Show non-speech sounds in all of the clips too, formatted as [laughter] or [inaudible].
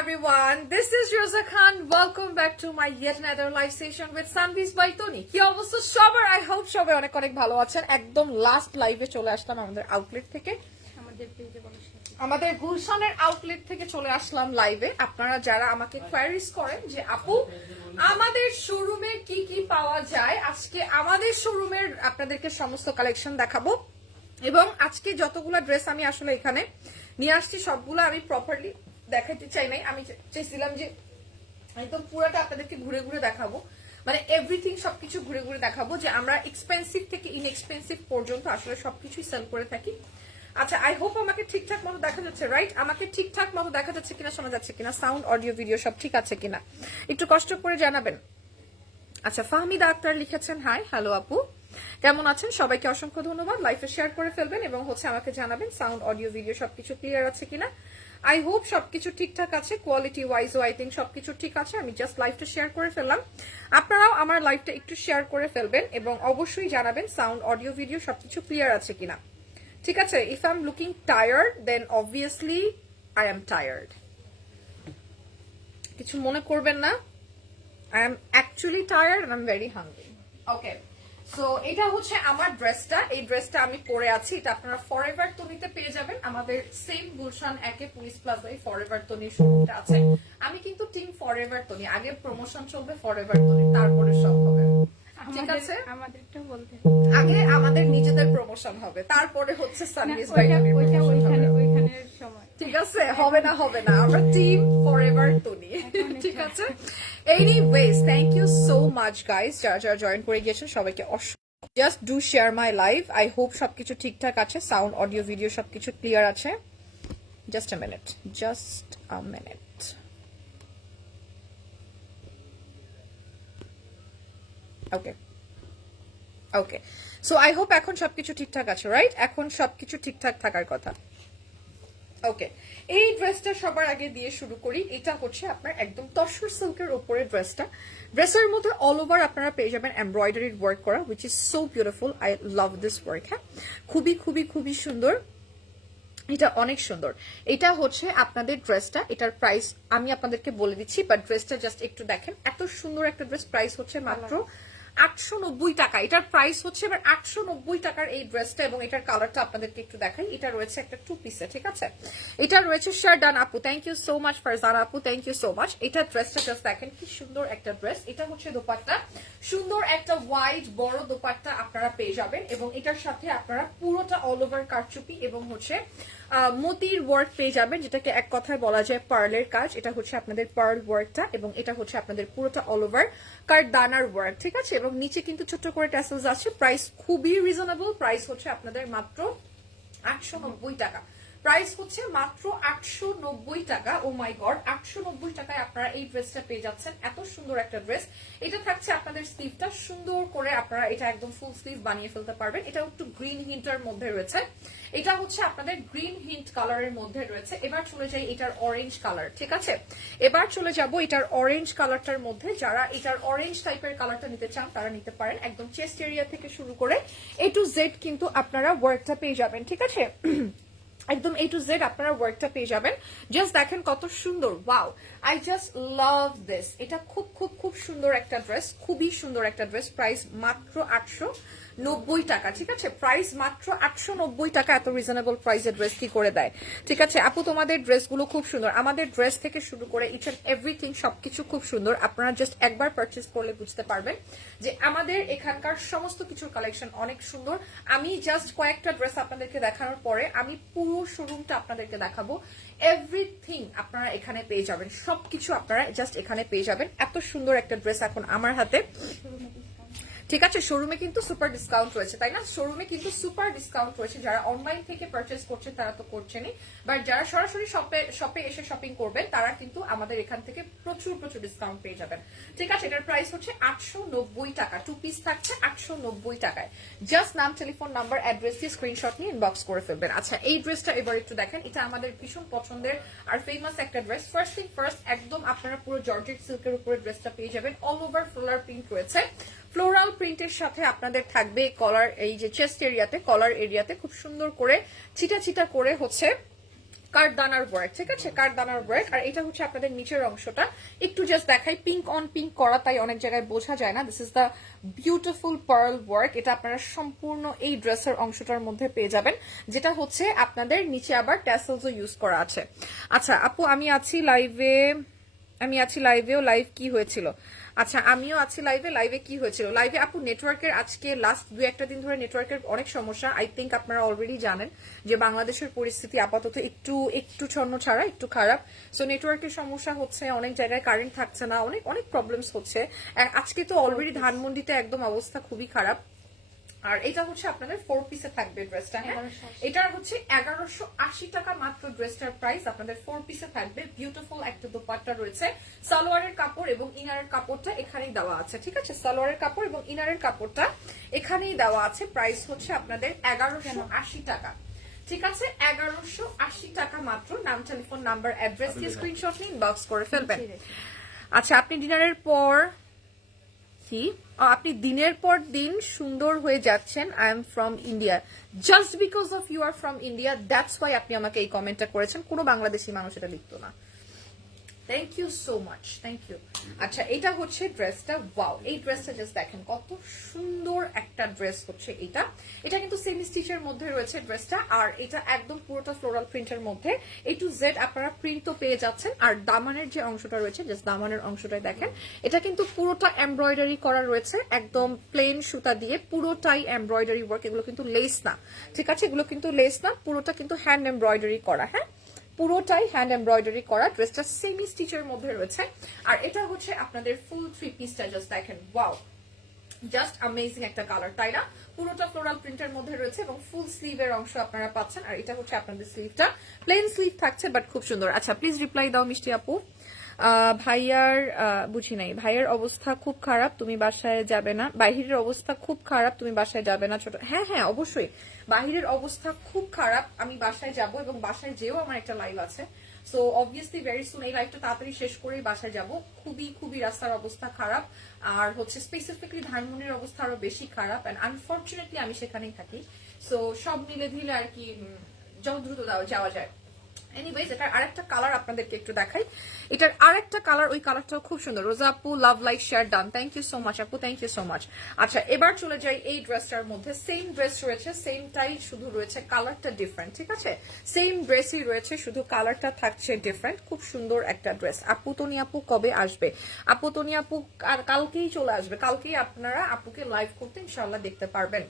everyone. This is Rosa Khan. Welcome back to my yet another live session with Sunbees by Tony. কি অবস্থা সবার? I hope সবাই অনেক অনেক ভালো আছেন। একদম লাস্ট লাইভে চলে আসলাম আমাদের আউটলেট থেকে। আমাদের গুলশানের আউটলেট থেকে চলে আসলাম লাইভে আপনারা যারা আমাকে কোয়ারিজ করেন যে আপু আমাদের শোরুমে কি কি পাওয়া যায় আজকে আমাদের শোরুমের আপনাদেরকে সমস্ত কালেকশন দেখাবো এবং আজকে যতগুলো ড্রেস আমি আসলে এখানে নিয়ে আসছি সবগুলো আমি প্রপারলি দেখাতে চাই নাই আমি চাইছিলাম যে একদম পুরাটা আপনাদেরকে ঘুরে ঘুরে দেখাবো মানে এভরিথিং সবকিছু ঘুরে ঘুরে দেখাবো যে আমরা এক্সপেন্সিভ থেকে ইনএক্সপেন্সিভ পর্যন্ত আসলে সবকিছুই সেল করে থাকি আচ্ছা আই হোপ আমাকে ঠিকঠাক মতো দেখা যাচ্ছে রাইট আমাকে ঠিকঠাক মতো দেখা যাচ্ছে কিনা শোনা যাচ্ছে কিনা সাউন্ড অডিও ভিডিও সব ঠিক আছে কিনা একটু কষ্ট করে জানাবেন আচ্ছা ফাহমিদা আক্তার লিখেছেন হাই হ্যালো আপু কেমন আছেন সবাইকে অসংখ্য ধন্যবাদ লাইফে শেয়ার করে ফেলবেন এবং হচ্ছে আমাকে জানাবেন সাউন্ড অডিও ভিডিও সবকিছু ক্লিয়ার আছে কিনা আই হোপ সবকিছু ঠিকঠাক আছে কোয়ালিটি ওয়াইজ আই থিঙ্ক সবকিছু ঠিক আছে আমি জাস্ট লাইফটা শেয়ার করে ফেললাম আপনারাও আমার লাইফটা একটু শেয়ার করে ফেলবেন এবং অবশ্যই জানাবেন সাউন্ড অডিও ভিডিও সবকিছু ক্লিয়ার আছে কিনা ঠিক আছে if I am looking tired then obviously I am tired কিছু মনে করবেন না I am actually tired I am very hungry okay so এটা হচ্ছে আমার ড্রেসটা এই ড্রেসটা আমি পরে আছি এটা আপনারা ফর এভার তনিতে পেয়ে যাবেন আমাদের সেম গুলশান একে পুলিশ প্লাজায় ফর এভার তনির শোরুমটা আছে আমি কিন্তু টিম ফর এভার তনি আগে প্রমোশন চলবে ফর এভার তনি তারপরে সব হবে আগে আমাদের নিজেদের প্রমোশন হবে তারপরে হচ্ছে সানভিস ভাই ওইখানে ওইখানে সময় ঠিক আছে হবে না হবে না আমরা টিম ফর এভার টনি ঠিক আছে anyways thank you so much guys যারা যারা জয়েন করে গিয়েছেন সবাইকে just do share my life I hope সবকিছু ঠিকঠাক আছে সাউন্ড অডিও ভিডিও সবকিছু ক্লিয়ার আছে just a minute just a minute okay okay so I hope এখন সবকিছু ঠিকঠাক আছে রাইট এখন সবকিছু ঠিকঠাক থাকার কথা ওকে এই ড্রেসটা সবার আগে দিয়ে শুরু করি এটা হচ্ছে আপনার একদম তসর সিল্কের উপরে ড্রেসটা ড্রেসের মধ্যে অল ওভার আপনারা পেয়ে যাবেন এমব্রয়ডারির ওয়ার্ক করা which is so beautiful I love this work হ্যাঁ খুবই খুবই খুবই সুন্দর এটা অনেক সুন্দর এটা হচ্ছে আপনাদের ড্রেসটা এটার প্রাইস আমি আপনাদেরকে বলে দিচ্ছি বাট ড্রেসটা জাস্ট একটু দেখেন এত সুন্দর একটা ড্রেস প্রাইস হচ্ছে মাত্র একশো নব্বই টাকা এটার প্রাইস হচ্ছে এবার একশো নব্বই টাকার এই ড্রেসটা এবং এটার কালারটা আপনাদেরকে একটু দেখাই এটা রয়েছে একটা টু পিসে ঠিক আছে এটা রয়েছে ডান আপু thank you so much Farzan আপু থ্যাংক ইউ সো মাচ এটা ড্রেসটা জাস্ট দেখেন কি সুন্দর একটা ড্রেস এটা হচ্ছে দোপাট্টা সুন্দর একটা হোয়াইট বড় দোপাট্টা আপনারা পেয়ে যাবেন এবং এটার সাথে আপনারা পুরোটা অল ওভার কারচুপি এবং হচ্ছে মোতির ওয়ার্ক পেয়ে যাবেন যেটাকে এক কথায় বলা যায় পার্লের কাজ এটা হচ্ছে আপনাদের পার্ল ওয়ার্কটা এবং এটা হচ্ছে আপনাদের পুরোটা অল ওভার কার দানার ওয়ার্ক ঠিক আছে এবং নিচে কিন্তু ছোট্ট করে টেসেলস আছে প্রাইস খুবই রিজনেবল প্রাইস হচ্ছে আপনাদের মাত্র আটশো টাকা প্রাইস হচ্ছে মাত্র আটশো নব্বই টাকা ও মাই গড আটশো নব্বই টাকায় আপনারা এই ড্রেসটা পেয়ে যাচ্ছেন এত সুন্দর একটা ড্রেস এটা থাকছে আপনাদের স্লিভটা সুন্দর করে আপনারা এটা একদম ফুল স্লিভ বানিয়ে ফেলতে পারবেন এটা একটু গ্রিন হিন্টার মধ্যে রয়েছে এটা হচ্ছে আপনাদের গ্রিন হিন্ট কালারের মধ্যে রয়েছে এবার চলে যাই এটার অরেঞ্জ কালার ঠিক আছে এবার চলে যাব এটার অরেঞ্জ কালারটার মধ্যে যারা এটার অরেঞ্জ টাইপের কালারটা নিতে চান তারা নিতে পারেন একদম চেস্ট এরিয়া থেকে শুরু করে এ টু জেড কিন্তু আপনারা ওয়ার্কটা পেয়ে যাবেন ঠিক আছে একদম এ টু জেড আপনারা ওয়ার্কটা পেয়ে যাবেন জাস্ট দেখেন কত সুন্দর wow I just love this এটা খুব খুব খুব সুন্দর একটা ড্রেস খুবই সুন্দর একটা ড্রেস প্রাইস মাত্র আটশো নব্বই টাকা ঠিক আছে প্রাইস মাত্র আটশো নব্বই টাকা এত রিজনেবল প্রাইসে ড্রেস কি করে দেয় ঠিক আছে আপু তোমাদের ড্রেসগুলো খুব সুন্দর আমাদের ড্রেস থেকে শুরু করে ইচ অ্যান্ড এভরিথিং সবকিছু খুব সুন্দর আপনারা জাস্ট একবার পারচেস করলে বুঝতে পারবেন যে আমাদের এখানকার সমস্ত কিছুর কালেকশন অনেক সুন্দর আমি জাস্ট কয়েকটা ড্রেস আপনাদেরকে দেখানোর পরে আমি পুরো শোরুমটা আপনাদেরকে দেখাবো এভরিথিং আপনারা এখানে পেয়ে যাবেন সবকিছু আপনারা জাস্ট এখানে পেয়ে যাবেন এত সুন্দর একটা ড্রেস এখন আমার হাতে ঠিক আছে শোরুমে কিন্তু সুপার ডিসকাউন্ট রয়েছে তাই না শোরুমে কিন্তু সুপার ডিসকাউন্ট রয়েছে যারা অনলাইন থেকে পারচেস করছে তারা তো করছেনই বাট যারা সরাসরি শপে শপে এসে শপিং করবেন তারা কিন্তু আমাদের এখান থেকে প্রচুর প্রচুর ডিসকাউন্ট পেয়ে যাবেন ঠিক আছে এটার প্রাইস হচ্ছে আটশো টাকা টু পিস থাকছে আটশো টাকায় জাস্ট নাম টেলিফোন নাম্বার অ্যাড্রেস দিয়ে স্ক্রিনশট নিয়ে ইনবক্স করে ফেলবেন আচ্ছা এই ড্রেসটা এবার একটু দেখেন এটা আমাদের ভীষণ পছন্দের আর ফেমাস একটা ড্রেস ফার্স্ট থিং ফার্স্ট একদম আপনারা পুরো জর্জেট সিল্কের উপরে ড্রেসটা পেয়ে যাবেন অল ওভার ফ্লোলার প্রিন্ট রয়েছে ফ্লোরাল প্রিন্টের সাথে আপনাদের থাকবে কলার এই যে চেস্ট এরিয়াতে কলার এরিয়াতে খুব সুন্দর করে ছিটা ছিটা করে হচ্ছে কাঠদানার ওয়ার্ক ঠিক আছে কাঠদানার ওয়ার্ক আর এটা হচ্ছে আপনাদের নিচের অংশটা একটু জাস্ট দেখাই পিঙ্ক অন পিঙ্ক করা তাই অনেক জায়গায় বোঝা যায় না this is the beautiful pearl work এটা আপনারা সম্পূর্ণ এই ড্রেসের অংশটার মধ্যে পেয়ে যাবেন যেটা হচ্ছে আপনাদের নিচে আবার ট্যাসেলসও ইউজ করা আছে আচ্ছা আপু আমি আছি লাইভে আমি আছি লাইভেও লাইভ কি হয়েছিল আচ্ছা আমিও আছি লাইভে লাইভে কি হয়েছিল লাইভে আপু নেটওয়ার্কের আজকে লাস্ট দু একটা দিন ধরে নেটওয়ার্কের অনেক সমস্যা আই থিঙ্ক আপনারা অলরেডি জানেন যে বাংলাদেশের পরিস্থিতি আপাতত একটু একটু ছন্ন ছাড়া একটু খারাপ সো নেটওয়ার্কের সমস্যা হচ্ছে অনেক জায়গায় কারেন্ট থাকছে না অনেক অনেক প্রবলেমস হচ্ছে আজকে তো অলরেডি ধানমন্ডিতে একদম অবস্থা খুবই খারাপ আর এটা হচ্ছে আপনাদের ফোর পিসে থাকবে ড্রেসটা হ্যাঁ এটার হচ্ছে এগারোশো আশি টাকা মাত্র ড্রেসটার প্রাইস আপনাদের ফোর পিসে থাকবে বিউটিফুল একটা দোপাট্টা রয়েছে সালোয়ারের কাপড় এবং ইনারের কাপড়টা এখানেই দেওয়া আছে ঠিক আছে সালোয়ারের কাপড় এবং ইনারের কাপড়টা এখানেই দেওয়া আছে প্রাইস হচ্ছে আপনাদের এগারোশো আশি টাকা ঠিক আছে এগারোশো আশি টাকা মাত্র নাম টেলিফোন নাম্বার অ্যাড্রেস দিয়ে স্ক্রিনশট নিন বক্স করে ফেলবেন আচ্ছা আপনি ডিনারের পর দেখি আপনি দিনের পর দিন সুন্দর হয়ে যাচ্ছেন I am from India just because of you are from India that's why আপনি আমাকে এই কমেন্টটা করেছেন কোনো বাংলাদেশি মানুষ এটা লিখতো না thank you so much thank you আচ্ছা এটা হচ্ছে ড্রেসটা ওয়াও এই ড্রেসটা জাস্ট দেখেন কত সুন্দর একটা ড্রেস হচ্ছে এটা এটা কিন্তু সেমি স্টিচের মধ্যে রয়েছে ড্রেসটা আর এটা একদম পুরোটা ফ্লোরাল প্রিন্টের মধ্যে এ টু জেড আপনারা প্রিন্ট তো পেয়ে যাচ্ছেন আর দামানের যে অংশটা রয়েছে জাস্ট দামানের অংশটাই দেখেন এটা কিন্তু পুরোটা এমব্রয়ডারি করা রয়েছে একদম প্লেন সুতা দিয়ে পুরোটাই এমব্রয়ডারি ওয়ার্ক এগুলো কিন্তু লেস না ঠিক আছে এগুলো কিন্তু লেস না পুরোটা কিন্তু হ্যান্ড এমব্রয়ডারি করা হ্যাঁ পুরোটাই হ্যান্ড এমব্রয়ডারি করা ড্রেসটা সেমি স্টিচের মধ্যে রয়েছে আর এটা হচ্ছে আপনাদের ফুল থ্রি পিসটা জাস্ট দেখেন ওয়াও জাস্ট আমেজিং একটা কালার তাই না পুরোটা ফ্লোরাল প্রিন্টের মধ্যে রয়েছে এবং ফুল স্লিভের অংশ আপনারা পাচ্ছেন আর এটা হচ্ছে আপনাদের স্লিভটা প্লেন স্লিভ থাকছে বাট খুব সুন্দর আচ্ছা প্লিজ রিপ্লাই দাও মিষ্টি আপু ভাইয়ার বুঝি নাই ভাইয়ার অবস্থা খুব খারাপ তুমি বাসায় যাবে না বাহিরের অবস্থা খুব খারাপ তুমি বাসায় যাবে না ছোট হ্যাঁ হ্যাঁ অবশ্যই বাহিরের অবস্থা খুব খারাপ আমি বাসায় যাব এবং বাসায় যেও আমার একটা লাইভ আছে সো অবভিয়াসলি ভেরি সুন এই লাইফটা তাড়াতাড়ি শেষ করে বাসায় যাব খুবই খুবই রাস্তার অবস্থা খারাপ আর হচ্ছে স্পেসিফিকলি ধানমন্ডির অবস্থা আরো বেশি খারাপ অ্যান্ড আনফর্চুনেটলি আমি সেখানেই থাকি সো সব মিলে ধীরে আর কি যত দ্রুত যাওয়া যায় এনিওয়েজ এটার আরেকটা কালার আপনাদেরকে একটু দেখাই এটার আরেকটা কালার ওই কালারটাও খুব সুন্দর রোজা আপু love like share done thank you so much আপু থ্যাংক ইউ সো মাচ আচ্ছা এবার চলে যাই এই ড্রেসটার মধ্যে সেম ড্রেস রয়েছে শুধু রয়েছে কালারটা ডিফারেন্ট ঠিক আছে সেম ড্রেসই রয়েছে শুধু কালারটা থাকছে ডিফারেন্ট খুব সুন্দর একটা ড্রেস আপু তনি আপু কবে আসবে আপু তনি আপু আর কালকেই চলে আসবে কালকেই আপনারা আপুকে লাইভ করতে ইনশাল্লাহ দেখতে পারবেন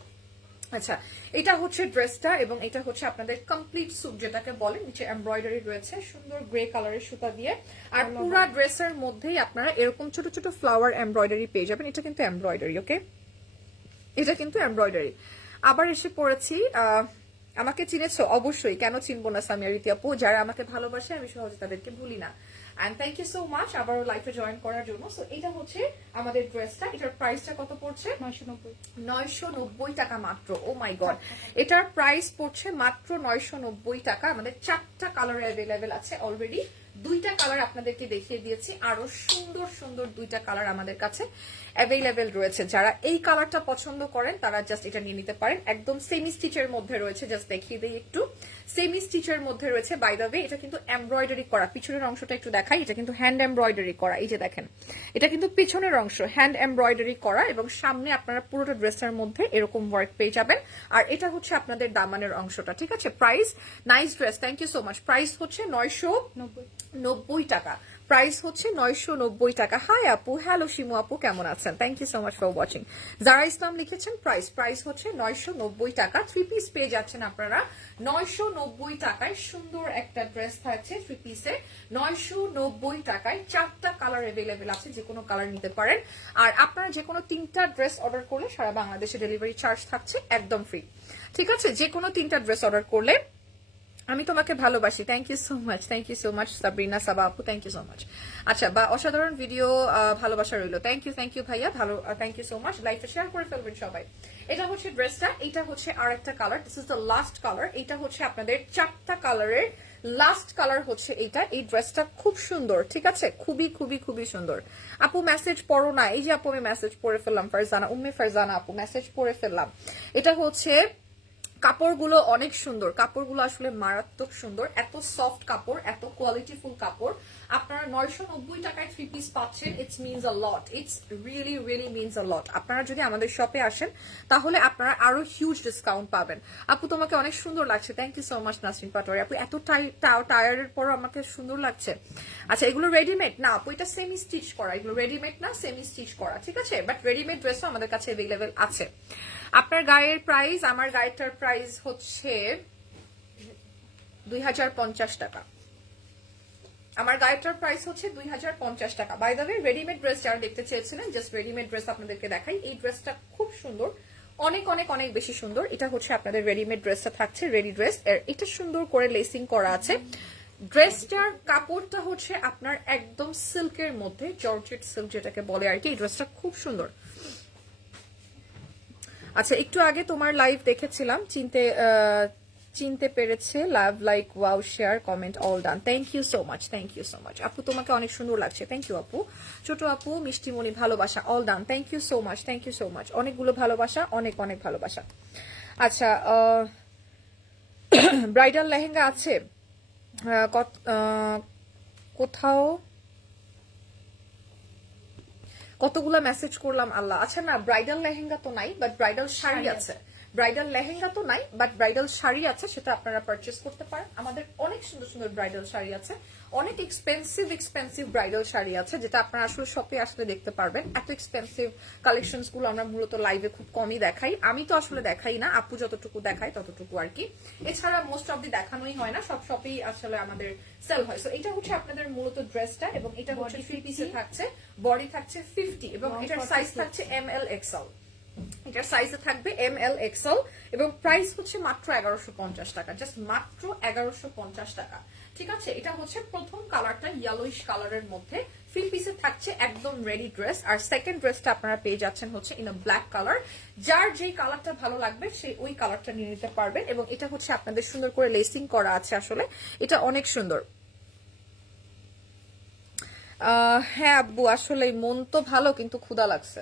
আচ্ছা এটা হচ্ছে ড্রেসটা এবং এটা হচ্ছে আপনাদের কমপ্লিট স্যুট যেটাকে বলে নিচে এমব্রয়ডারি রয়েছে সুন্দর গ্রে কালারের সুতা দিয়ে আর পুরা ড্রেসের মধ্যেই আপনারা এরকম ছোট ছোট ফ্লাওয়ার এমব্রয়ডারি পেয়ে যাবেন এটা কিন্তু এমব্রয়ডারি ওকে এটা কিন্তু এমব্রয়ডারি আবার এসে পড়েছি আমাকে চিনেছ অবশ্যই কেন চিনবো না সামিয়া রীতি আপু যারা আমাকে ভালোবাসে আমি সহজে তাদেরকে ভুলি না and thank you so much আবারও লাইফে জয়েন করার জন্য সো এটা হচ্ছে আমাদের ড্রেসটা এটার প্রাইসটা কত পড়ছে নয়শো নব্বই টাকা মাত্র ও মাই গড এটার প্রাইস পড়ছে মাত্র নয়শো নব্বই টাকা আমাদের চারটা কালার অ্যাভেলেবেল আছে অলরেডি দুইটা কালার আপনাদেরকে দেখিয়ে দিয়েছি আরো সুন্দর সুন্দর দুইটা কালার আমাদের কাছে অ্যাভেলেবেল রয়েছে যারা এই কালারটা পছন্দ করেন তারা জাস্ট এটা নিয়ে নিতে পারেন একদম সেমি স্টিচের মধ্যে রয়েছে জাস্ট দেখিয়ে দিই একটু সেমি স্টিচের মধ্যে রয়েছে বাই দ্য ওয়ে এটা কিন্তু এমব্রয়ডারি করা পিছনের অংশটা একটু দেখাই এটা কিন্তু হ্যান্ড এমব্রয়ডারি করা এই যে দেখেন এটা কিন্তু পিছনের অংশ হ্যান্ড এমব্রয়ডারি করা এবং সামনে আপনারা পুরোটা ড্রেসের মধ্যে এরকম ওয়ার্ক পেয়ে যাবেন আর এটা হচ্ছে আপনাদের দামানের অংশটা ঠিক আছে price nice dress thank you so much price হচ্ছে নয়শো নব্বই টাকা প্রাইস হচ্ছে নয়শো নব্বই টাকা হাই আপু হ্যালো শিমু আপু কেমন আছেন thank you so much for watching যারা ইসলাম লিখেছেন প্রাইস প্রাইস হচ্ছে নয়শো নব্বই টাকা থ্রি পিস পেয়ে যাচ্ছেন আপনারা নয়শো নব্বই টাকায় সুন্দর একটা ড্রেস থাকছে থ্রি পিসে নয়শো নব্বই টাকায় চারটা কালার অ্যাভেলেবেল আছে যে কোনো কালার নিতে পারেন আর আপনারা যে কোনো তিনটা ড্রেস অর্ডার করলে সারা বাংলাদেশে ডেলিভারি চার্জ থাকছে একদম ফ্রি ঠিক আছে যে কোনো তিনটা ড্রেস অর্ডার করলে আমি তোমাকে ভালোবাসি thank you so much thank you so much Sabrina Saba আপু থ্যাংক ইউ সো মাচ আচ্ছা বা অসাধারণ ভিডিও ভালোবাসা রইলো থ্যাংক ইউ থ্যাংক ইউ ভাইয়া ভালো থ্যাংক ইউ সো মাচ লাইফটা শেয়ার করে ফেলবেন সবাই এটা হচ্ছে ড্রেসটা এটা হচ্ছে আর একটা colour this is the last colour এটা হচ্ছে আপনাদের চারটা কালারের লাস্ট কালার হচ্ছে এটা এই ড্রেসটা খুব সুন্দর ঠিক আছে খুবই খুবই খুবই সুন্দর আপু মেসেজ পড়ো না এই যে আপু আমি মেসেজ পড়ে ফেললাম ফারজানা উম্মে ফারজানা আপু মেসেজ পড়ে ফেললাম এটা হচ্ছে কাপড়গুলো অনেক সুন্দর কাপড়গুলো আসলে মারাত্মক সুন্দর এত সফট কাপড় এত কোয়ালিটিফুল কাপড় আপনারা নয়শো নব্বই টাকায় থ্রি পিস পাচ্ছেন it's means a lot it's really really means a lot আপনারা যদি আমাদের শপে আসেন তাহলে আপনারা আরো হিউজ ডিসকাউন্ট পাবেন আপু তোমাকে অনেক সুন্দর লাগছে thank you so much Nasrin Patwari আপু এত টায়ারের পরও আমাকে সুন্দর লাগছে আচ্ছা এগুলো রেডিমেড না আপু এটা সেমি স্টিচ করা এগুলো রেডিমেড না সেমি স্টিচ করা ঠিক আছে বাট রেডিমেড ড্রেসও আমাদের কাছে অ্যাভেলেবেল আছে আপনার গাড়ির প্রাইস আমার গাড়িটার প্রাইস হচ্ছে দুই টাকা আমার গাড়িটার প্রাইস হচ্ছে দুই টাকা by the way readymade dress যারা দেখতে চেয়েছিলেন জাস্ট রেডিমেড ড্রেস আপনাদেরকে দেখাই এই ড্রেসটা খুব সুন্দর অনেক অনেক অনেক বেশি সুন্দর এটা হচ্ছে আপনাদের রেডিমেড ড্রেসটা থাকছে রেডি ড্রেস এটা সুন্দর করে লেসিং করা আছে ড্রেসটার কাপড়টা হচ্ছে আপনার একদম সিল্কের মধ্যে জর্জেট সিল্ক যেটাকে বলে আর কি এই ড্রেসটা খুব সুন্দর আচ্ছা একটু আগে তোমার লাইভ দেখেছিলাম চিনতে চিনতে পেরেছে love like wow share comment all done thank you so much thank you so much আপু তোমাকে অনেক সুন্দর লাগছে থ্যাংক ইউ আপু ছোট আপু মিষ্টিমণি ভালোবাসা all done thank you so much thank you so much অনেকগুলো ভালোবাসা অনেক অনেক ভালোবাসা আচ্ছা ব্রাইডাল [coughs] লেহেঙ্গা আছে কোথাও কতগুলো মেসেজ করলাম আল্লাহ আচ্ছা না ব্রাইডাল লেহেঙ্গা তো নাই বাট ব্রাইডাল শাড়ি আছে ব্রাইডাল লেহেঙ্গা তো নাই বাট ব্রাইডাল শাড়ি আছে সেটা আপনারা পারচেস করতে পারেন আমাদের অনেক সুন্দর সুন্দর ব্রাইডাল শাড়ি আছে অনেক এক্সপেন্সিভ এক্সপেন্সিভ ব্রাইডাল শাড়ি আছে যেটা আপনারা আসলে শপে আসলে দেখতে পারবেন এত এক্সপেন্সিভ কালেকশন গুলো আমরা মূলত লাইভে খুব কমই দেখাই আমি তো আসলে দেখাই না আপু যতটুকু দেখাই ততটুকু আর কি এছাড়া মোস্ট অব দি দেখানোই হয় না সব শপেই আসলে আমাদের সেল হয় তো এটা হচ্ছে আপনাদের মূলত ড্রেসটা এবং এটা হচ্ছে থাকছে বডি থাকছে ফিফটি এবং এটার সাইজ থাকছে এম এল এক্সএল এটার সাইজে থাকবে এম এল এক্সেল এবং প্রাইস হচ্ছে মাত্র এগারোশো পঞ্চাশ টাকা জাস্ট মাত্র এগারোশো পঞ্চাশ টাকা ঠিক আছে এটা হচ্ছে প্রথম কালারটা ইয়ালোইশ কালারের মধ্যে ফিল পিসে থাকছে একদম রেডি ড্রেস আর সেকেন্ড ড্রেসটা আপনারা পেয়ে যাচ্ছেন হচ্ছে ইন ব্ল্যাক কালার যার যেই কালারটা ভালো লাগবে সেই ওই কালারটা নিয়ে নিতে পারবেন এবং এটা হচ্ছে আপনাদের সুন্দর করে লেসিং করা আছে আসলে এটা অনেক সুন্দর হ্যাঁ আব্বু আসলে মন তো ভালো কিন্তু ক্ষুদা লাগছে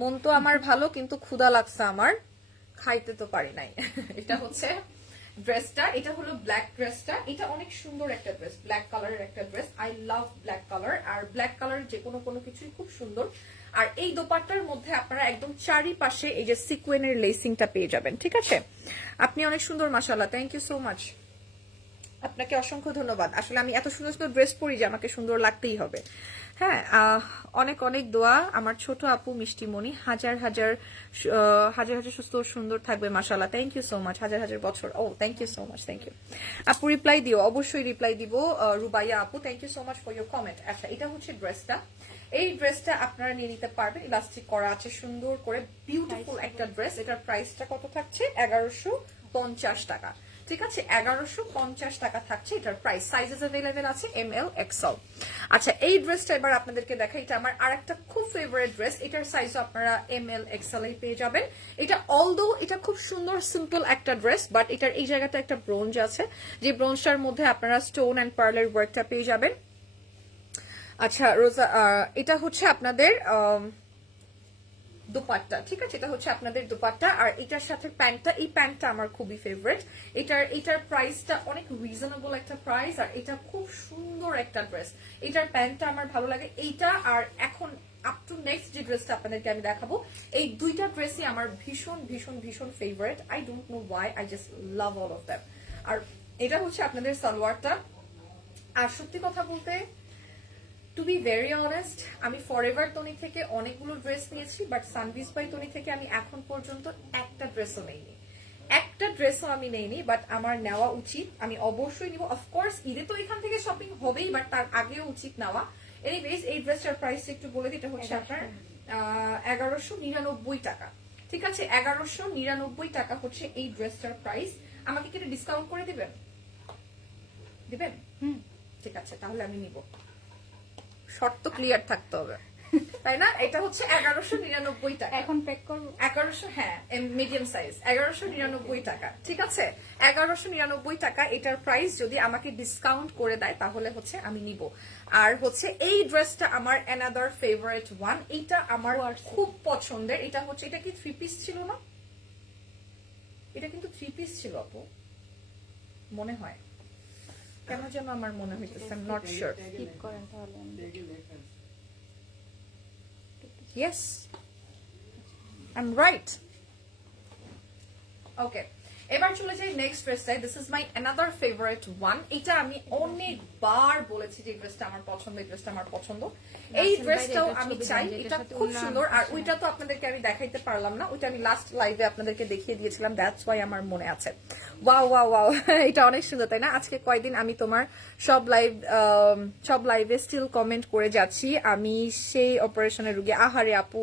মন তো আমার ভালো কিন্তু ক্ষুধা লাগছে আমার খাইতে তো পারি নাই [laughs] এটা হচ্ছে ড্রেসটা এটা হলো ব্ল্যাক ড্রেসটা এটা অনেক সুন্দর একটা ড্রেস ব্ল্যাক কালারের একটা dress I love black colour R black colour যে কোনো কোনো কিছুই খুব সুন্দর আর এই দোপাট্টার মধ্যে আপনারা একদম চারিপাশে এই যে সিকুয়েনের লেসিংটা পেয়ে যাবেন ঠিক আছে আপনি অনেক সুন্দর মাসাল্লাহ থ্যাংক ইউ সো মাচ আপনাকে অসংখ্য ধন্যবাদ আসলে আমি এত সুন্দর সুন্দর ড্রেস পরি যে আমাকে সুন্দর লাগতেই হবে হ্যাঁ অনেক অনেক দোয়া আমার ছোট আপু মিষ্টিমণি হাজার হাজার হাজার হাজার সুস্থ সুন্দর থাকবে মাসাল্লাহ থ্যাংক ইউ সো মাচ হাজার হাজার বছর ও thank you so much thank you আপু রিপ্লাই দিও অবশ্যই রিপ্লাই দিব রুবাইয়া আপু thank you so much for your comment আচ্ছা এটা হচ্ছে ড্রেসটা এই ড্রেসটা আপনারা নিয়ে নিতে পারবেন ইলাস্টিক করা আছে সুন্দর করে বিউটিফুল একটা ড্রেস এটার প্রাইসটা কত থাকছে এগারোশো পঞ্চাশ টাকা ঠিক আছে এগারোশো পঞ্চাশ টাকা থাকছে এটার প্রাইস সাইজেস অ্যাভেলেবেল আছে এম এল এক্সল আচ্ছা এই ড্রেসটা এবার আপনাদেরকে দেখা এটা আমার আর একটা খুব ফেভারেট ড্রেস এটার সাইজও আপনারা এম এল এক্সেলেই পেয়ে যাবেন এটা অলদো এটা খুব সুন্দর সিম্পল একটা ড্রেস বাট এটার এই জায়গাটা একটা ব্রোঞ্জ আছে যে ব্রোঞ্জটার মধ্যে আপনারা স্টোন অ্যান্ড পার্লার ওয়ার্কটা পেয়ে যাবেন আচ্ছা রোজা এটা হচ্ছে আপনাদের দোপাট্টা ঠিক আছে এটা হচ্ছে আপনাদের দোপাট্টা আর এটার সাথে প্যান্টটা এই প্যান্টটা আমার খুবই ফেভারেট এটার এটার প্রাইসটা অনেক রিজনেবল একটা প্রাইস আর এটা খুব সুন্দর একটা ড্রেস এটার প্যান্টটা আমার ভালো লাগে এইটা আর এখন আপ টু নেক্সট যে ড্রেসটা আপনাদেরকে আমি দেখাবো এই দুইটা ড্রেসই আমার ভীষণ ভীষণ ভীষণ favourite I don't know why I just love all of them আর এটা হচ্ছে আপনাদের সালোয়ারটা আর সত্যি কথা বলতে টু বি ভেরি অনেস্ট আমি এভার তনি থেকে অনেকগুলো ড্রেস নিয়েছি বাট সানভিস বাই তনি থেকে আমি এখন পর্যন্ত একটা ড্রেসও নেইনি একটা ড্রেসও আমি নেইনি বাট আমার নেওয়া উচিত আমি অবশ্যই নিব অফকোর্স ঈদে তো এখান থেকে শপিং হবেই বাট তার আগেও উচিত নেওয়া এনিওয়েজ এই ড্রেসটার প্রাইস একটু বলে দিই এটা হচ্ছে আপনার এগারোশো নিরানব্বই টাকা ঠিক আছে এগারোশো নিরানব্বই টাকা হচ্ছে এই ড্রেসটার প্রাইস আমাকে কি ডিসকাউন্ট করে দিবেন দিবেন হুম ঠিক আছে তাহলে আমি নিব শর্ত ক্লিয়ার থাকতে হবে তাই না এটা হচ্ছে এগারোশো নিরানব্বই টাকা এখন প্যাক করবো এগারোশো হ্যাঁ মিডিয়াম সাইজ এগারোশো নিরানব্বই টাকা ঠিক আছে এগারোশো নিরানব্বই টাকা এটার প্রাইস যদি আমাকে ডিসকাউন্ট করে দেয় তাহলে হচ্ছে আমি নিব আর হচ্ছে এই ড্রেসটা আমার অ্যানাদার ফেভারেট ওয়ান এইটা আমার খুব পছন্দের এটা হচ্ছে এটা কি থ্রি পিস ছিল না এটা কিন্তু থ্রি পিস ছিল আপু মনে হয় কেন যেন আমার মনে হইতেছে আই নট শিওর ঠিক করেন তাহলে yes I am right okay এবার চলে যাই next ড্রেসটাই this is my another favourite one এটা আমি অনেকবার বলেছি যে ড্রেসটা আমার পছন্দ এই ড্রেসটা আমার পছন্দ এই ড্রেসটাও আমি চাই এটা খুব সুন্দর আর ওইটা তো আপনাদেরকে আমি দেখাইতে পারলাম না ওইটা আমি লাস্ট লাইভে আপনাদেরকে দেখিয়ে দিয়েছিলাম দ্যাটস ওয়াই আমার মনে আছে ওয়াও ওয়াও ওয়াও এটা অনেক সুন্দর তাই না আজকে কয়দিন আমি তোমার সব লাইভ সব লাইভে স্টিল কমেন্ট করে যাচ্ছি আমি সেই অপারেশনের রুগী আহারে আপু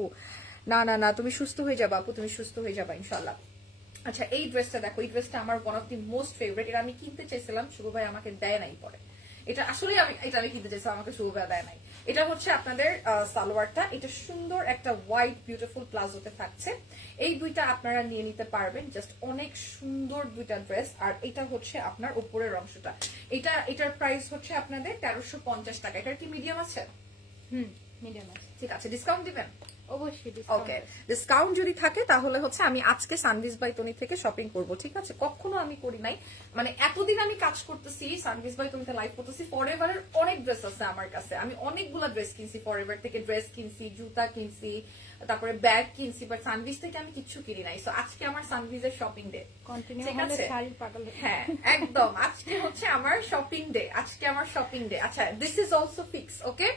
না না না তুমি সুস্থ হয়ে যাবা আপু তুমি সুস্থ হয়ে যাবা ইনশাল্লাহ আচ্ছা এই ড্রেসটা দেখো এই ড্রেসটা আমার one of the most favourite এটা আমি কিনতে চাইছিলাম শুভ ভাই আমাকে দেয় নাই পরে এটা আসলে আমি এটা আমি কিনতে চাইছিলাম আমাকে শুভ ভাই দেয় নাই এটা হচ্ছে আপনাদের সালোয়ারটা এটা সুন্দর একটা হোয়াইট বিউটিফুল প্লাজোতে থাকছে এই দুইটা আপনারা নিয়ে নিতে পারবেন জাস্ট অনেক সুন্দর দুইটা ড্রেস আর এটা হচ্ছে আপনার উপরের অংশটা এটা এটার প্রাইস হচ্ছে আপনাদের তেরোশো পঞ্চাশ টাকা এটার কি মিডিয়াম আছে হুম মিডিয়াম আছে ঠিক আছে ডিসকাউন্ট দিবেন ডিসকাউন্ট যদি থাকে তাহলে হচ্ছে আমি আজকে সানভিস বাই তনি থেকে শপিং করব ঠিক আছে কখনো আমি করি নাই মানে এতদিন আমি কাজ করতেছি সানভিস বাই তনিতে লাইভ করতেছি ফরএভারের অনেক ড্রেস আছে আমার কাছে আমি অনেকগুলা ড্রেস কিনছি ফরএভার থেকে ড্রেস কিনছি জুতা কিনছি তারপরে ব্যাগ কিনছি বাট সানভিজ থেকে আমি কিছু কিনি নাই আজকে আমার এর শপিং ডে ঠিক আছে হ্যাঁ একদম আজকে হচ্ছে আমার শপিং ডে আজকে আমার শপিং ডে আচ্ছা this is also fix okay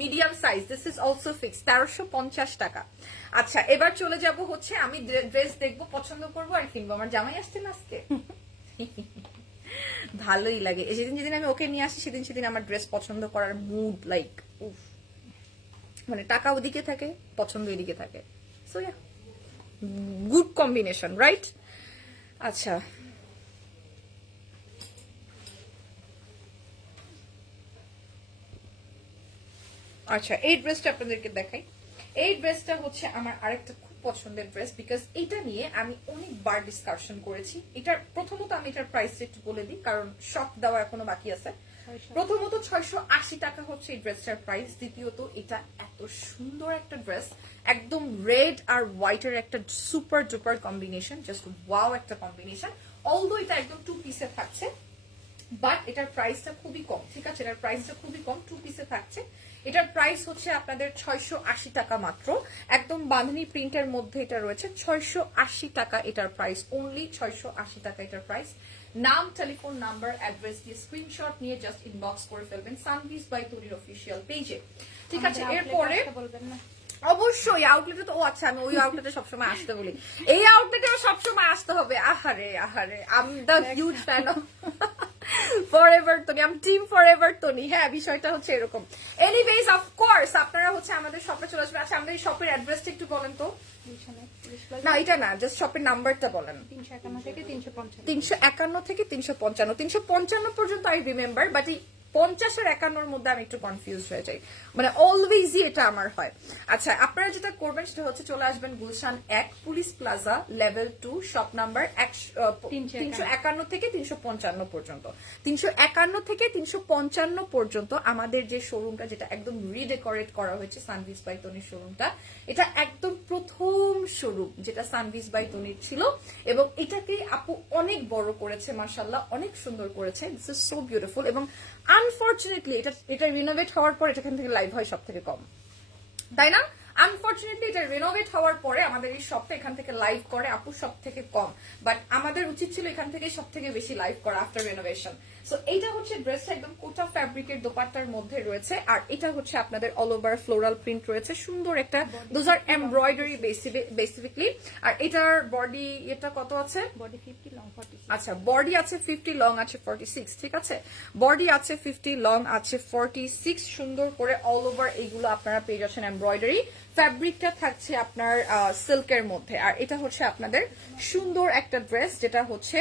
medium size this is also fix তেরোশো পঞ্চাশ টাকা আচ্ছা এবার চলে যাব হচ্ছে আমি ড্রেস দেখবো পছন্দ করবো আর কিনবো আমার জামাই আসছে না আজকে ভালোই লাগে যেদিন যেদিন আমি ওকে নিয়ে আসি সেদিন সেদিন আমার ড্রেস পছন্দ করার মুড লাইক উফ মানে টাকা ওদিকে থাকে পছন্দ এদিকে থাকে so yeah good combination right আচ্ছা আচ্ছা এই ড্রেসটা আপনাদেরকে দেখাই এই ড্রেসটা হচ্ছে আমার আরেকটা খুব পছন্দের ড্রেস বিকজ এটা নিয়ে আমি অনেকবার ডিসকাশন করেছি এটার প্রথমত আমি এটার প্রাইস একটু বলে দিই কারণ শখ দেওয়া এখনো বাকি আছে প্রথমত ছয়শো আশি টাকা হচ্ছে এই ড্রেসটার প্রাইস দ্বিতীয়ত এটা এত সুন্দর একটা ড্রেস একদম রেড আর হোয়াইটের একটা super duper combination just wow একটা কম্বিনেশন অলদো এটা একদম টু পিসে থাকছে বাট এটার প্রাইসটা খুবই কম ঠিক আছে এটার প্রাইসটা খুবই কম টু পিসে থাকছে এটার প্রাইস হচ্ছে আপনাদের ছয়শো আশি টাকা মাত্র একদম বাঁধনি প্রিন্টের মধ্যে এটা রয়েছে ছয়শো আশি টাকা এটার প্রাইস অনলি ছয়শো আশি টাকা এটার প্রাইস নাম টেলিফোন নাম্বার অ্যাড্রেস দিয়ে স্ক্রিনশট নিয়ে জাস্ট ইনবক্স করে ফেলবেন সানবিস বাই তরির অফিসিয়াল পেজে ঠিক আছে এরপরে অবশ্যই আউটলেটে তো আচ্ছা আমি ওই আউটলেটে সবসময় আসতে বলি এই আউটলেটে সবসময় আসতে হবে আহারে আহারে am the huge fan of forever team forever Tony হ্যাঁ বিষয়টা হচ্ছে এরকম এনিওয়েজ অফ কোর্স আপনারা হচ্ছে আমাদের শপে চলে আসবেন আচ্ছা আমাদের এই শপের অ্যাড্রেসটা একটু বলেন তো না এটা না জাস্ট শপের নাম্বারটা বলেন তিনশো একান্ন থেকে তিনশো পঞ্চান্ন তিনশো পঞ্চান্ন পর্যন্ত আই রিমেম্বার বাট এই পঞ্চাশ আর একান্নর মধ্যে আমি একটু কনফিউজ হয়ে যাই মানে অলওয়েজই এটা আমার হয় আচ্ছা আপনারা যেটা করবেন সেটা হচ্ছে চলে আসবেন গুলশান এক police plaza level two shop number তিনশো একান্ন থেকে তিনশো পঞ্চান্ন পর্যন্ত তিনশো একান্ন থেকে তিনশো পঞ্চান্ন পর্যন্ত আমাদের যে শোরুমটা যেটা একদম রিডেকোরেট করা হয়েছে সানভিস বাই তনির শোরুমটা এটা একদম প্রথম শোরুম যেটা সানভিস বাই তনির ছিল এবং এটাকে আপু অনেক বড় করেছে মার্শাল্লাহ অনেক সুন্দর করেছে দিস ইজ সো বিউটিফুল এবং আনফর্চুনেটলি এটা এটা রিনোভেট হওয়ার পর এটা থেকে ফাইভ হয় সব থেকে কম তাই না আনফর্চুনেটলি এটা রেনোভেট হওয়ার পরে আমাদের এই শপটা এখান থেকে লাইভ করে আপু সব থেকে কম বাট আমাদের উচিত ছিল এখান থেকে সব থেকে বেশি লাইভ করা আফটার রেনোভেশন সো এটা হচ্ছে ড্রেসটা একদম কোটা ফ্যাব্রিকের দোপাট্টার মধ্যে রয়েছে আর এটা হচ্ছে আপনাদের অল ওভার ফ্লোরাল প্রিন্ট রয়েছে সুন্দর একটা দোজ আর এমব্রয়ডারি বেসিফিকলি আর এটার বডি এটা কত আছে বডি ফিফটি লং ফর্টি আচ্ছা বডি আছে ফিফটি লং আছে ফর্টি সিক্স ঠিক আছে বডি আছে ফিফটি লং আছে ফর্টি সিক্স সুন্দর করে অল ওভার এইগুলো আপনারা পেয়ে যাচ্ছেন এমব্রয়ডারি ফ্যাব্রিকটা থাকছে আপনার সিল্কের মধ্যে আর এটা হচ্ছে আপনাদের সুন্দর একটা ড্রেস যেটা হচ্ছে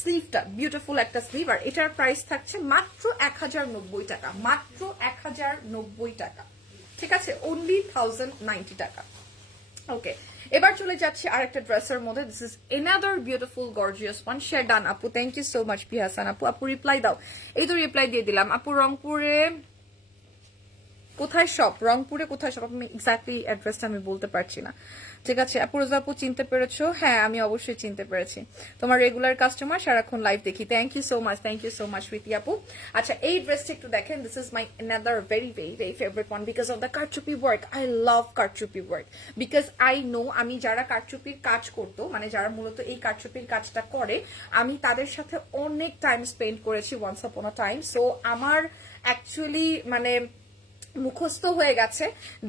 স্লিভটা বিউটিফুল একটা স্লিভ আর এটার প্রাইস থাকছে মাত্র এক টাকা মাত্র এক টাকা ঠিক আছে অনলি থাউজেন্ড টাকা ওকে এবার চলে যাচ্ছি আর একটা ড্রেসের মধ্যে this is another beautiful gorgeous one share done আপু থ্যাংক ইউ সো মাচ বিহাসান আপু আপু রিপ্লাই দাও এই তো রিপ্লাই দিয়ে দিলাম আপু রংপুরে কোথায় সব রংপুরে কোথায় সব আমি এক্স্যাক্টলি অ্যাড্রেসটা আমি বলতে পারছি না ঠিক আছে আপুরোজা আপু চিনতে পেরেছো হ্যাঁ আমি অবশ্যই চিনতে পেরেছি তোমার রেগুলার কাস্টমার সারাক্ষণ লাইভ দেখি thank you so much thank you so much Priti আপু আচ্ছা এই ড্রেসটা একটু দেখেন this is my another very very very favourite one because of the karchupi work I love karchupi work because I know আমি যারা কারচুপির কাজ করতো মানে যারা মূলত এই কারচুপির কাজটা করে আমি তাদের সাথে অনেক টাইম স্পেন্ড করেছি once upon a time so আমার অ্যাকচুয়ালি মানে মুখস্থ হয়ে গেছে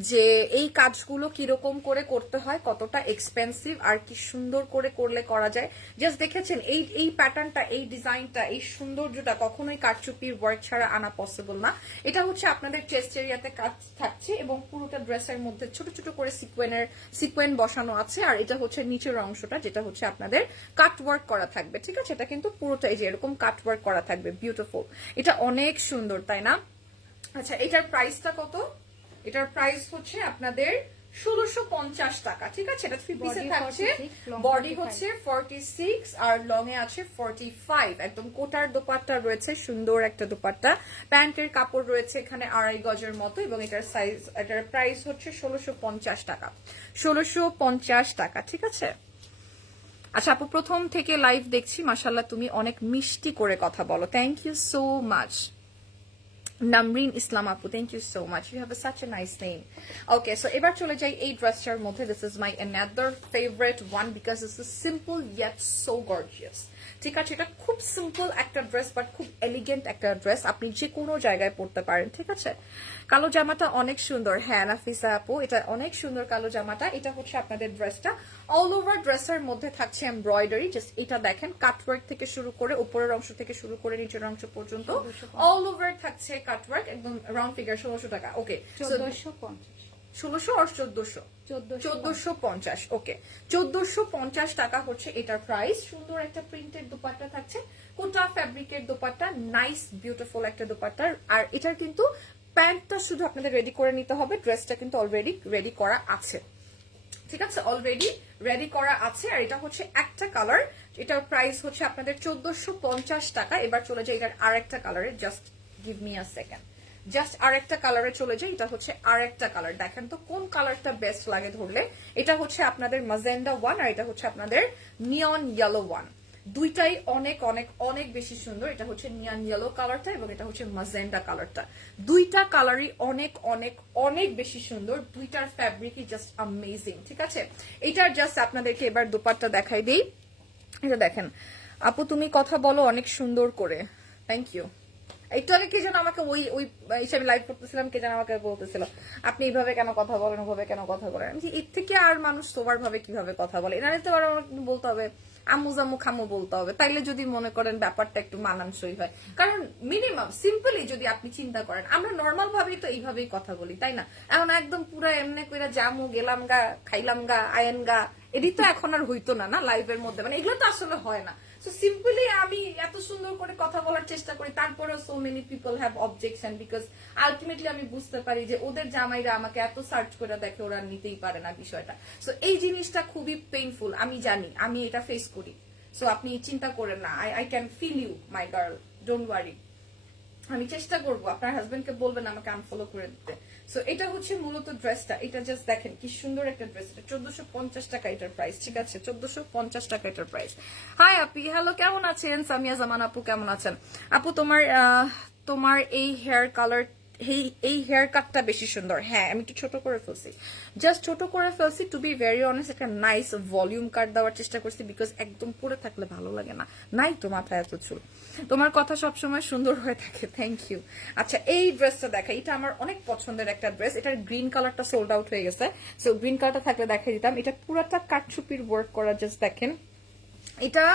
যে এই কাজগুলো কিরকম করে করতে হয় কতটা এক্সপেন্সিভ আর কি সুন্দর করে করলে করা যায় জাস্ট দেখেছেন এই এই প্যাটার্নটা এই ডিজাইনটা এই সৌন্দর্যটা কখনোই কারচুপির ওয়ার্ক ছাড়া আনা পসিবল না এটা হচ্ছে আপনাদের চেস্ট এরিয়াতে কাজ থাকছে এবং পুরোটা ড্রেসের মধ্যে ছোট ছোট করে সিকোয়েনের সিকোয়েন বসানো আছে আর এটা হচ্ছে নিচের অংশটা যেটা হচ্ছে আপনাদের কাট ওয়ার্ক করা থাকবে ঠিক আছে এটা কিন্তু পুরোটাই যে এরকম কাট ওয়ার্ক করা থাকবে বিউটিফুল এটা অনেক সুন্দর তাই না আচ্ছা এটার প্রাইসটা কত এটার প্রাইস হচ্ছে আপনাদের ষোলোশো পঞ্চাশ টাকা ঠিক আছে এটা থ্রি পিসে থাকছে বডি হচ্ছে ফর্টি সিক্স আর লং এ আছে ফর্টি ফাইভ একদম কোটার দোপাট্টা রয়েছে সুন্দর একটা দোপাট্টা প্যান্টের কাপড় রয়েছে এখানে আড়াই গজের মতো এবং এটার সাইজ এটার প্রাইস হচ্ছে ষোলোশো পঞ্চাশ টাকা ষোলোশো পঞ্চাশ টাকা ঠিক আছে আচ্ছা আপু প্রথম থেকে লাইভ দেখছি মাসাল্লাহ তুমি অনেক মিষ্টি করে কথা বলো thank you so much Namreen Islamapu. Thank you so much. You have such a nice name. Okay, so Eva Cholajai A dress chair This is my another favorite one because this is simple yet so gorgeous. ঠিক আছে এটা খুব simple একটা dress but খুব elegant একটা dress আপনি যে কোনো জায়গায় পরতে পারেন ঠিক আছে কালো জামাটা অনেক সুন্দর হ্যাঁ নাফিসা আপু এটা অনেক সুন্দর কালো জামাটা এটা হচ্ছে আপনাদের ড্রেসটা অল ওভার ড্রেসের মধ্যে থাকছে এমব্রয়ডারি জাস্ট এটা দেখেন কাটওয়ার্ক থেকে শুরু করে উপরের অংশ থেকে শুরু করে নিচের অংশ পর্যন্ত অল ওভার থাকছে কাটওয়ার্ক একদম রাউন্ড ফিগার ষোলোশো টাকা ওকে ষোলোশো পঞ্চাশ ষোলোশো আর চোদ্দশো চোদ্দশো পঞ্চাশ ওকে চোদ্দশো পঞ্চাশ টাকা হচ্ছে এটার প্রাইস সুন্দর একটা প্রিন্টের দোপাট্টা থাকছে কোটা ফ্যাব্রিকের দোপাট্টা নাইস বিউটিফুল একটা দোপাট্টা আর এটার কিন্তু প্যান্টটা শুধু আপনাদের রেডি করে নিতে হবে ড্রেসটা কিন্তু অলরেডি রেডি করা আছে ঠিক আছে অলরেডি রেডি করা আছে আর এটা হচ্ছে একটা কালার এটার প্রাইস হচ্ছে আপনাদের চোদ্দশো টাকা এবার চলে যায় এটার আরেকটা একটা কালারে just give me a second just আরেকটা কালারে চলে যায় এটা হচ্ছে আরেকটা কালার দেখেন তো কোন কালারটা বেস্ট লাগে ধরলে এটা হচ্ছে আপনাদের মাজেন্ডা ওয়ান আর এটা হচ্ছে আপনাদের নিয়ন ইয়েলো ওয়ান দুইটাই অনেক অনেক অনেক বেশি সুন্দর এটা হচ্ছে নিয়ান ইয়েলো কালারটা এবং এটা হচ্ছে মাজেন্ডা কালারটা দুইটা কালারই অনেক অনেক অনেক বেশি সুন্দর দুইটার ফ্যাব্রিকই জাস্ট আমেজিং ঠিক আছে এটার জাস্ট আপনাদেরকে এবার দুপারটা দেখাই দিই এটা দেখেন আপু তুমি কথা বলো অনেক সুন্দর করে থ্যাংক ইউ একটু আগে কে যেন আমাকে ওই ওই হিসাবে লাইভ করতেছিলাম কে যেন আমাকে বলতেছিল আপনি এইভাবে কেন কথা বলেন ওভাবে কেন কথা বলেন আমি এর থেকে আর মানুষ সোবার ভাবে কিভাবে কথা বলে এনারে তো আর বলতে হবে আম্মু জামু খামু বলতে হবে তাইলে যদি মনে করেন ব্যাপারটা একটু মানানসই হয় কারণ মিনিমাম সিম্পলি যদি আপনি চিন্তা করেন আমরা নর্মাল ভাবেই তো এইভাবেই কথা বলি তাই না এখন একদম পুরো এমনি কইরা জামু গেলাম গা খাইলাম গা আয়েন গা এটি তো এখন আর হইতো না না এর মধ্যে মানে এগুলো তো আসলে হয় না সিম্পলি আমি এত সুন্দর করে কথা বলার চেষ্টা করি তারপরেও so many people have objection because ultimately আমি বুঝতে পারি যে ওদের জামাইরা আমাকে এত সার্চ করে দেখে ওরা নিতেই পারে না বিষয়টা সো এই জিনিসটা খুবই পেইনফুল আমি জানি আমি এটা ফেস করি সো আপনি চিন্তা করেন না I I can feel you my girl don't worry আমি চেষ্টা করবো আপনার হাজবেন্ডকে বলবেন আমাকে আনফলো করে দিতে সো এটা হচ্ছে মূলত ড্রেসটা এটা জাস্ট দেখেন কি সুন্দর একটা ড্রেস এটা চোদ্দশো পঞ্চাশ টাকা এটার প্রাইস ঠিক আছে চোদ্দশো পঞ্চাশ টাকা এটার প্রাইস হাই আপি হ্যালো কেমন আছেন সামিয়া জামান আপু কেমন আছেন আপু তোমার তোমার এই হেয়ার কালার এই এই হেয়ার কাটটা বেশি সুন্দর হ্যাঁ আমি একটু ছোট করে ফেলছি জাস্ট ছোট করে ফেলছি টু বি ভেরি অনেস্ট একটা নাইস ভলিউম কাট দেওয়ার চেষ্টা করছি বিকজ একদম পরে থাকলে ভালো লাগে না নাই তো মাথায় এত চুল তোমার কথা সবসময় সুন্দর হয়ে থাকে থ্যাংক ইউ আচ্ছা এই ড্রেসটা দেখা এটা আমার অনেক পছন্দের একটা ড্রেস এটার গ্রিন কালারটা সোল্ড আউট হয়ে গেছে সো গ্রিন কালারটা থাকলে দেখা দিতাম এটা পুরাটা কাটছুপির ওয়ার্ক করা জাস্ট দেখেন এটা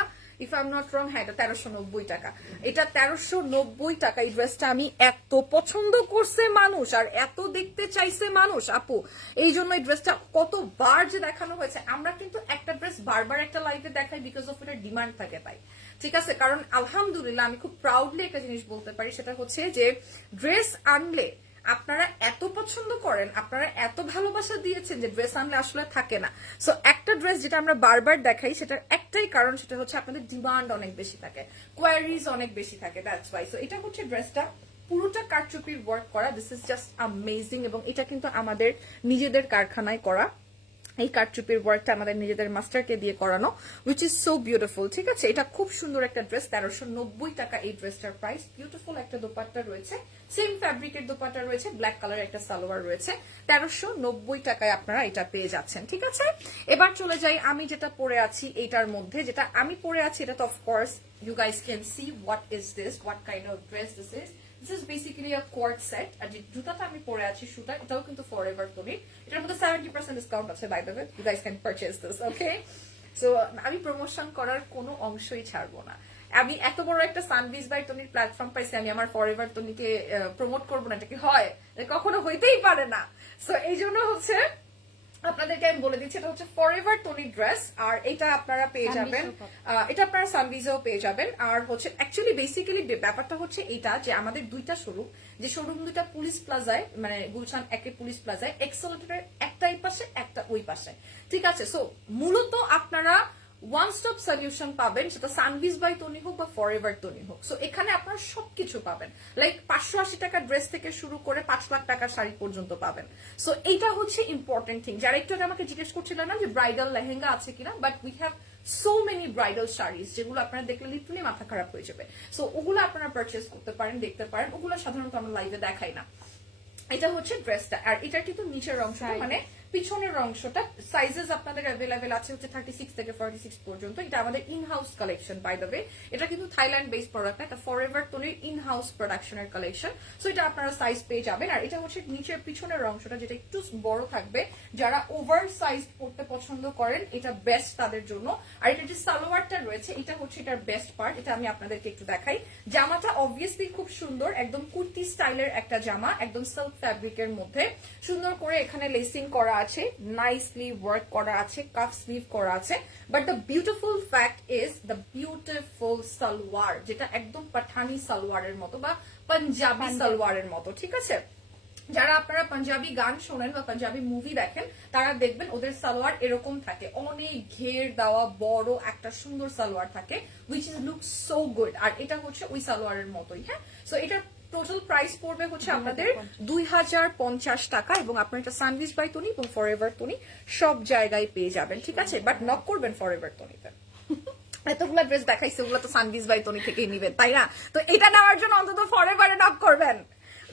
if I am not wrong হ্যাঁ এটা তেরোশো নব্বই টাকা এটা তেরোশো নব্বই টাকা এই ড্রেসটা আমি এত পছন্দ করছে মানুষ আর এত দেখতে চাইছে মানুষ আপু এই জন্য এই ড্রেসটা কতবার যে দেখানো হয়েছে আমরা কিন্তু একটা ড্রেস বারবার একটা লাইভে দেখাই বিকজ অফ এটার ডিমান্ড থাকে তাই ঠিক আছে কারণ আলহামদুলিল্লাহ আমি খুব প্রাউডলি একটা জিনিস বলতে পারি সেটা হচ্ছে যে ড্রেস আনলে আপনারা এত পছন্দ করেন আপনারা এত ভালোবাসা দিয়েছেন যে ড্রেস আনলে আসলে থাকে না সো একটা ড্রেস যেটা আমরা বারবার দেখাই সেটা একটাই কারণ সেটা হচ্ছে আপনাদের ডিমান্ড অনেক বেশি থাকে কোয়ারিজ অনেক বেশি থাকে দ্যাটস ওয়াই সো এটা হচ্ছে ড্রেসটা পুরোটা কারচুপির ওয়ার্ক করা দিস ইজ জাস্ট আমেজিং এবং এটা কিন্তু আমাদের নিজেদের কারখানায় করা এই কাটচুপির ওয়ার্কটা আমাদের নিজেদের মাস্টারকে দিয়ে করানো উইচ ইজ সো বিউটিফুল ঠিক আছে এটা খুব সুন্দর একটা ড্রেস তেরোশো নব্বই টাকা এই ড্রেসটার প্রাইস বিউটিফুল একটা দোপাট্টা রয়েছে সেম ফ্যাব্রিকের দোপাট্টা রয়েছে ব্ল্যাক কালার একটা সালোয়ার রয়েছে তেরোশো নব্বই টাকায় আপনারা এটা পেয়ে যাচ্ছেন ঠিক আছে এবার চলে যাই আমি যেটা পরে আছি এটার মধ্যে যেটা আমি পরে আছি এটা তো of course you guys can see what is this what kind of dress this is this is basically a coord set আর যে জুতাটা আমি পরে আছি শুটা এটাও কিন্তু ফর এভার এটার মধ্যে সেভেন্টি পার্সেন্ট ডিসকাউন্ট আছে by the way you guys can purchase this okay so আমি প্রমোশন করার কোনো অংশই ছাড়বো না আমি এত বড় একটা সানবিজ বাই তনির প্ল্যাটফর্ম পাইছি আমি আমার ফর এভার তনিকে প্রমোট করবো না এটা কি হয় কখনো হইতেই পারে না সো এই জন্য হচ্ছে আপনাদেরকে আমি বলে দিচ্ছি এটা হচ্ছে এভার টনি ড্রেস আর এটা আপনারা পেয়ে যাবেন এটা আপনারা সানবিজেও পেয়ে যাবেন আর হচ্ছে অ্যাকচুয়ালি বেসিক্যালি ব্যাপারটা হচ্ছে এটা যে আমাদের দুইটা শোরুম যে শোরুম দুইটা পুলিশ প্লাজায় মানে গুলশান একে পুলিশ প্লাজায় এক্সেলেটরের একটা এই পাশে একটা ওই পাশে ঠিক আছে সো মূলত আপনারা ওয়ান স্টপ সলিউশন পাবেন সেটা সানভিস বাই তনি হোক বা ফর এভার তনি হোক সো এখানে আপনার সবকিছু পাবেন লাইক পাঁচশো আশি টাকার ড্রেস থেকে শুরু করে পাঁচ লাখ টাকার শাড়ি পর্যন্ত পাবেন সো এইটা হচ্ছে ইম্পর্টেন্ট থিং যারা একটু আমাকে জিজ্ঞেস করছিল না যে ব্রাইডাল লেহেঙ্গা আছে কিনা but we have so many bridal saris যেগুলো আপনারা দেখলে লিটারলি মাথা খারাপ হয়ে যাবে সো ওগুলো আপনারা পারচেস করতে পারেন দেখতে পারেন ওগুলো সাধারণত আমরা লাইভে দেখাই না এটা হচ্ছে ড্রেসটা আর এটা কিন্তু নিচের অংশ মানে পিছনের অংশটা সাইজেস আপনাদের অ্যাভেলেবেল আছে হচ্ছে থার্টি সিক্স থেকে ফর্টি সিক্স পর্যন্ত এটা আমাদের in house collection by the way এটা কিন্তু থাইল্যান্ড বেস প্রোডাক্ট না এটা ফর এভার টোনের ইন হাউস প্রোডাকশনের কালেকশন সো এটা আপনারা সাইজ পেয়ে যাবেন আর এটা হচ্ছে নিচের পিছনের অংশটা যেটা একটু বড় থাকবে যারা ওভার সাইজ পড়তে পছন্দ করেন এটা বেস্ট তাদের জন্য আর এটা যে সালোয়ারটা রয়েছে এটা হচ্ছে এটার বেস্ট পার্ট এটা আমি আপনাদেরকে একটু দেখাই জামাটা অবভিয়াসলি খুব সুন্দর একদম কুর্তি স্টাইলের একটা জামা একদম সিল্ক ফ্যাব্রিকের মধ্যে সুন্দর করে এখানে লেসিং করা আছে নাইসলি ওয়ার্ক করা আছে কাফ স্লিভ করা আছে but the beautiful fact is the beautiful salwar যেটা একদম পাঠানি সালোয়ারের মতো বা পাঞ্জাবি সালোয়ারের মতো ঠিক আছে যারা আপনারা পাঞ্জাবি গান শোনেন বা পাঞ্জাবি মুভি দেখেন তারা দেখবেন ওদের সালোয়ার এরকম থাকে অনেক ঘের দেওয়া বড় একটা সুন্দর সালোয়ার থাকে which is look so good আর এটা হচ্ছে ওই সালোয়ারের মতোই হ্যাঁ সো এটা টোটাল প্রাইস পড়বে হচ্ছে আপনাদের দুই হাজার পঞ্চাশ টাকা এবং আপনার এটা স্যান্ডউইচ বাই তুনি এবং ফর এভার তুনি সব জায়গায় পেয়ে যাবেন ঠিক আছে বাট নক করবেন ফর এভার তনিতে এতগুলো ড্রেস দেখাইছে ওগুলো তো সানভিস বাই তুনি থেকেই নিবেন তাই না তো এটা নেওয়ার জন্য অন্তত ফর এভারে নক করবেন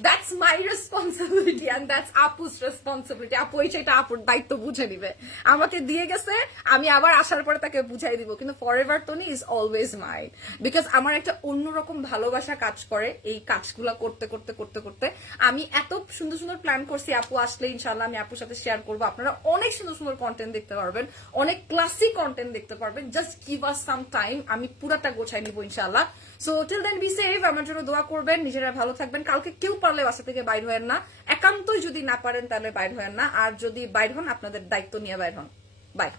that's my responsibility and that's আপুস responsibility আপু এই সেটা আপুর দায়িত্ব বুঝে নিবে আমাকে দিয়ে গেছে আমি আবার আসার পরে তাকে বুঝাই দিব কিন্তু forever Tony is always my because আমার একটা অন্যরকম ভালোবাসা কাজ করে এই কাজগুলো করতে করতে করতে করতে আমি এত সুন্দর সুন্দর প্ল্যান করছি আপু আসলে ইনশাল্লাহ আমি আপুর সাথে শেয়ার করবো আপনারা অনেক সুন্দর সুন্দর কন্টেন্ট দেখতে পারবেন অনেক ক্লাসিক কন্টেন্ট দেখতে পারবেন just give us some time আমি পুরাটা গোছাই নিব ইনশাল্লাহ so till then be safe আমার জন্য দোয়া করবেন নিজেরা ভালো থাকবেন কালকে কেউ পারলে বাসা থেকে বাইর হয়েন না একান্তই যদি না পারেন তাহলে বাইর হয়েন না আর যদি বাইর হন আপনাদের দায়িত্ব নিয়ে বাইর হন বাই